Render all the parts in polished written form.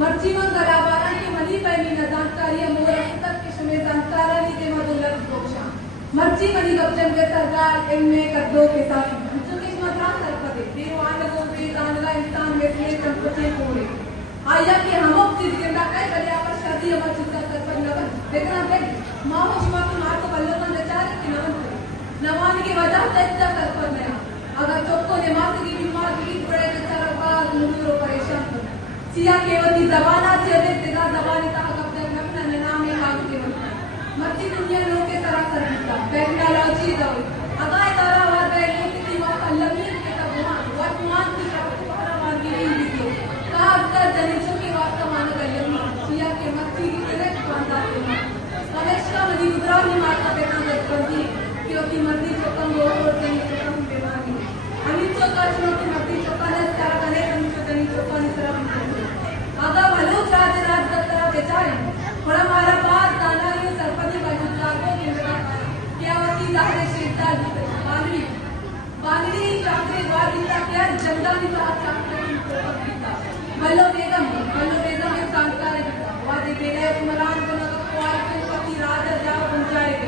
मर्ची मग गराबाना की मनी पैनी न जानकारी मोर हकीकत के समय जानकारा नहीं दे मधु लग दोषा मर्ची मनी गपचन के सरकार इनमें कद्दो के साथ जो किस मद्रास सरपदे देवान को भी जानला इंसान में से संपत्ति कोरे आया कि हम अब चीज के अंदर कई बलिया पर शादी हम चिंता सरपद लगन देखना देख माँ होशमा की माँ को बल्लो का नचार की नवान की वजह से इतना सरपद नहीं अगर चौको ने माँ की बीमार की पड़े बेचारा बात मुझे परेशान कर सिया केवती जबाना चले तेरा जबानी का कब तक नफना नाम है कागज के बनता मर्ची दुनिया लोग के तरह सरपदा टेक्नोलॉजी दो अगाय तारा वार गए लोग की माँ अल्लाह के तबुआन वर्तमान की शब्द बारा वार की नहीं दिखो का अक्सर जनिशों की बात का मानो गलती सिया के मर्ची की तरह कांदा है हमेशा मनी इब्राहिम माता बेटा करती क्योंकि मर्दी जो कम हो और जनी जो कम बीमारी अमित जो काशनों की मर्दी जो का है तारा करे अमित जो जनी जो का तरह आगा भलो चाहे रात तरह बेचारे थोड़ा मारा बात दाना ये सरपंच बाजू जागो के बेटा क्या होती दारे शेरता बानरी बानरी चाकरे वादिता क्या जंगला नहीं तो चाकरे की पत्रिका भलो बेगम एक जानकार है वादे बेले उमरान को ना क्वाल के पति राजा जा पंचायत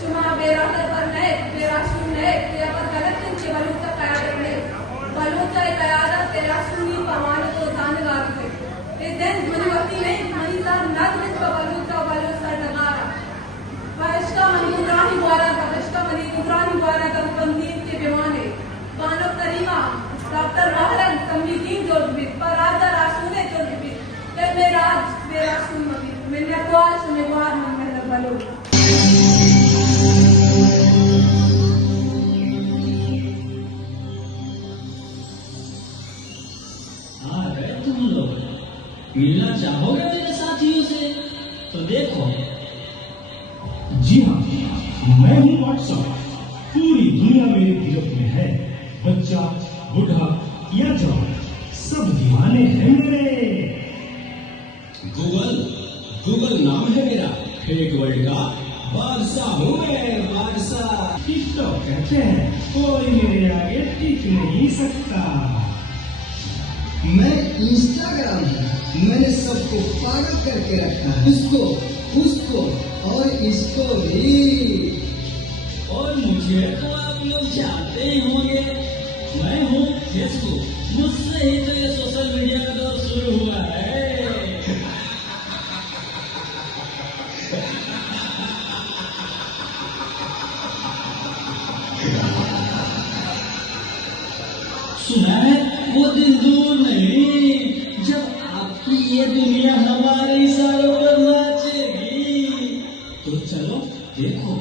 शुमा बेरादर पर नहीं बेराशुन नहीं तेरा पर गलत इनके बलूचा कयादत नहीं बलूचा कयादत तेरा सुनी पवाने तो जानगार से इस दिन मनीवती नहीं मनीता नाजमित का बलूचा नगारा वरिष्ठा मनी उमरानी द्वारा का बंदीन के बेमाने बानो करीमा डॉक्टर महलन संविधीन जो भी पर राजा राशुने जो भी ते मेरा सुन मनी मैंने क्वाश में वार मन में बलो मिलना चाहोगे मेरे साथियों से तो देखो। जी हाँ, मैं हूँ व्हाट्सएप। पूरी दुनिया मेरे गिरफ्त में है। बच्चा, बूढ़ा या जवान, सब दीवाने हैं मेरे। गूगल नाम है मेरा, फेक वर्ल्ड का बादशाह हूँ मैं, बादशाह। टिकटॉक कहते हैं, कोई मेरे आगे टिक नहीं सकता। मैं इंस्टाग्राम है, मैंने सबको पागल करके रखा है, उसको उसको और इसको भी। और मुझे तो आप लोग चाहते ही होंगे। मैं हूँ फेसबुक, मुझसे ही तो ये सोशल मीडिया का दौर शुरू हुआ है। सुना है वो दिन दूर नहीं जब आपकी ये दुनिया हमारे इशारों पर नाचेगी। तो चलो देखो।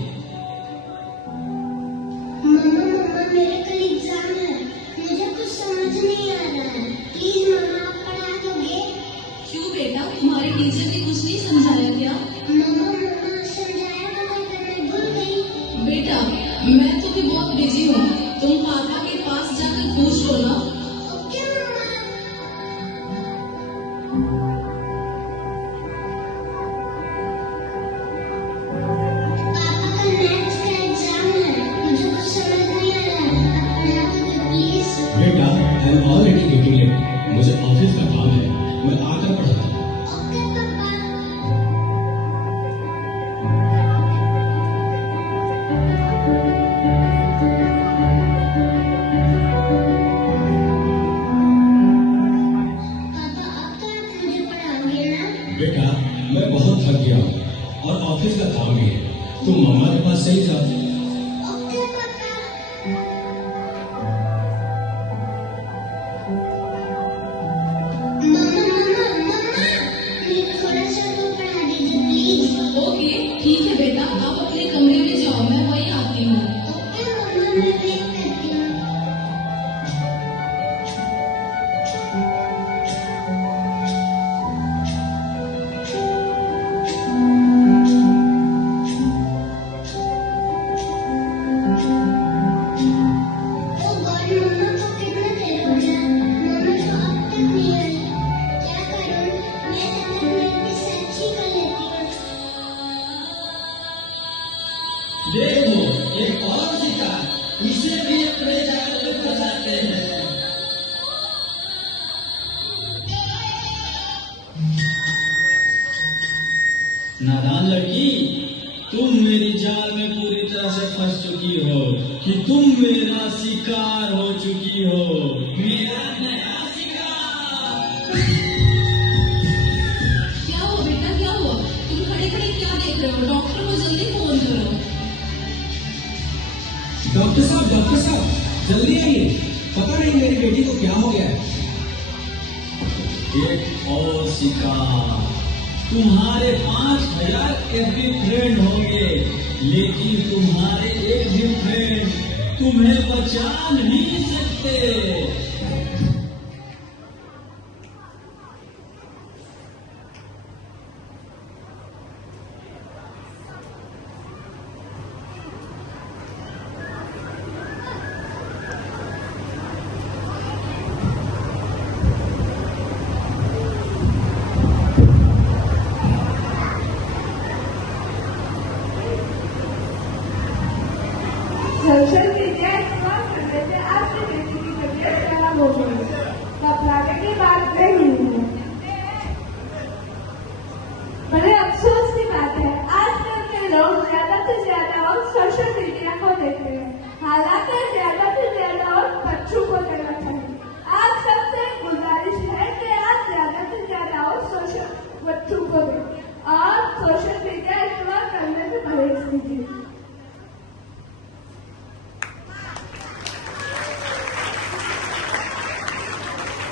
मम्मा मेरे कल एग्जाम है, मुझे कुछ समझ नहीं आ रहा है, प्लीज मम्मा आप पढ़ा दोगे? क्यों बेटा, तुम्हारे टीचर ने कुछ नहीं समझाया क्या? मम्मा समझाया तो था पर मैं भूल गई। बेटा मैं तो भी बहुत बिजी हूँ, तुम पापा के पास जाकर पूछ लो ना। ओके मम्मा। पापा कल मैथ्स का एग्जाम है, मुझे कुछ समझ नहीं आ रहा है, आप पढ़ा दोगे प्लीज? बेटा I am already getting late, मुझे ऑफिस का काम है, मैं आकर पढ़ता हूँ। ओके पापा। समझ चुकी हो कि तुम मेरा शिकार हो चुकी हो, मेरा नया शिकार। क्या हुआ बेटा, क्या हुआ? तुम खड़े खड़े क्या देख रहे हो? डॉक्टर को जल्दी फोन करो। डॉक्टर साहब जल्दी आइए, पता नहीं मेरी बेटी को क्या हो गया है। एक और शिकार। तुम्हारे 5000 एफबी फ्रेंड होंगे, लेकिन तुम्हारे एक भी फ्रेंड तुम्हें बचा नहीं सकते। छलछल